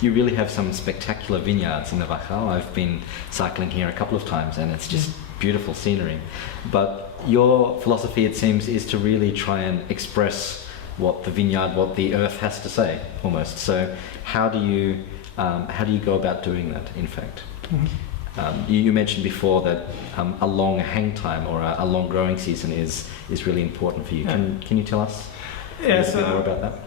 you really have some spectacular vineyards in the Wachau. I've been cycling here a couple of times and it's just beautiful scenery. But your philosophy, it seems, is to really try and express what the vineyard, what the earth has to say, almost. So how do you go about doing that, in fact? You mentioned before that a long hang time or a long growing season is really important for you. Can you tell us a little bit more about that?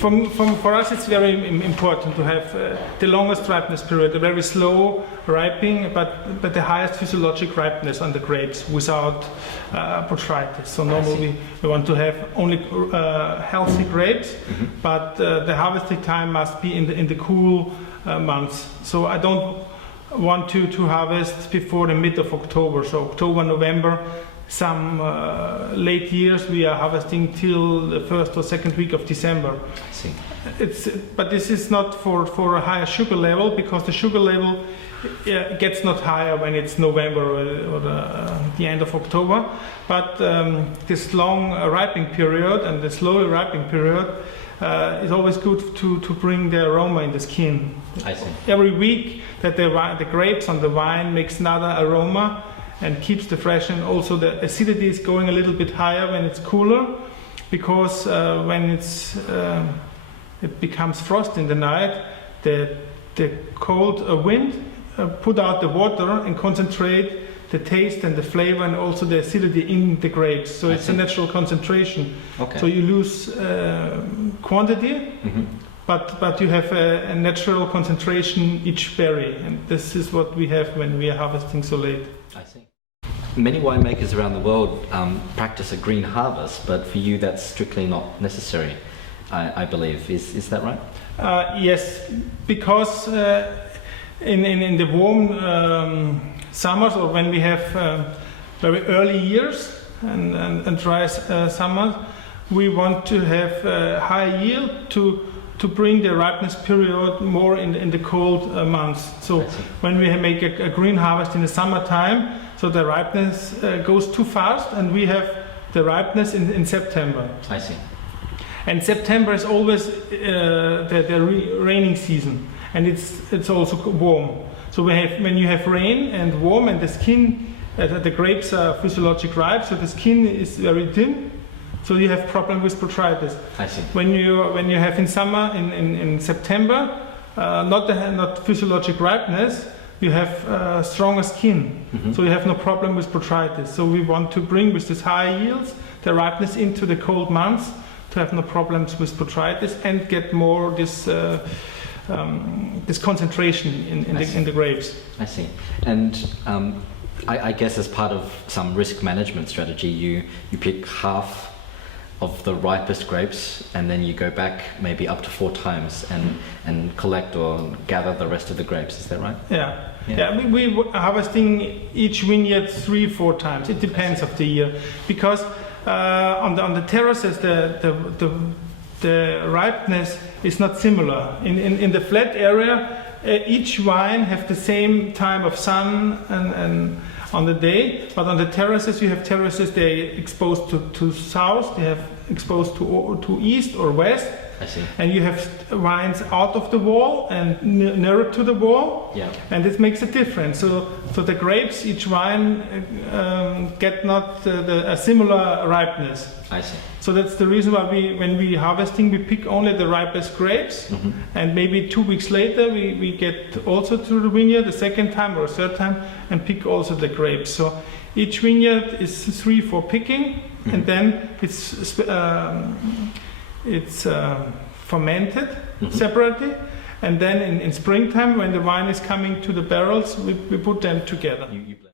For us, it's very important to have the longest ripeness period, a very slow ripening, but the highest physiologic ripeness on the grapes without botrytis. So normally we want to have only healthy grapes, but the harvesting time must be in the cool months. So I don't want to harvest before the mid of October. So October, November. Some late years we are harvesting till the first or second week of December. I see. But this is not for a higher sugar level, because the sugar level gets not higher when it's November or the end of October. But this long ripening period and the slow ripening period is always good to bring the aroma in the skin. I see. Every week that the grapes on the vine makes another aroma and keeps the freshness, and also the acidity is going a little bit higher when it's cooler, because when it becomes frost in the night, the cold wind put out the water and concentrate the taste and the flavor and also the acidity in the grapes. So it's a natural concentration. Okay. So you lose quantity, but you have a natural concentration each berry, and this is what we have when we are harvesting so late. I see. Many winemakers around the world practice a green harvest, but for you that's strictly not necessary, I believe. Is that right? Yes, because in the warm summers, or when we have very early years and dry summers, we want to have high yield to bring the ripeness period more in the cold months. So when we make a green harvest in the summertime, so the ripeness goes too fast, and we have the ripeness in September. I see. And September is always the raining season, and it's also warm. So when you have rain and warm, and the skin, the grapes are physiologic ripe, so the skin is very thin. So you have problem with botrytis. I see. When you have in summer in September, not physiologic ripeness, you have stronger skin. So you have no problem with botrytis. So we want to bring with this high yields the ripeness into the cold months to have no problems with botrytis and get more this concentration in the grapes. I see. And I guess as part of some risk management strategy, you pick half of the ripest grapes, and then you go back maybe up to 4 times and collect or gather the rest of the grapes. Is that right? Yeah. We harvesting each vineyard 3-4 times. It depends of the year, because on the terraces the ripeness is not similar. In the flat area, each wine have the same time of sun and on the day, but on the terraces, you have terraces they exposed to south, they have exposed to east or west. I see. And you have wines out of the wall and nearer to the wall. Yeah. And this makes a difference. So the grapes, each wine get not a similar ripeness. I see. So that's the reason why when we harvesting, we pick only the ripest grapes, and maybe 2 weeks later we get also to the vineyard the second time or a third time and pick also the grapes. So each vineyard is 3-4 picking, and then it's fermented separately, and then in springtime when the wine is coming to the barrels, we put them together.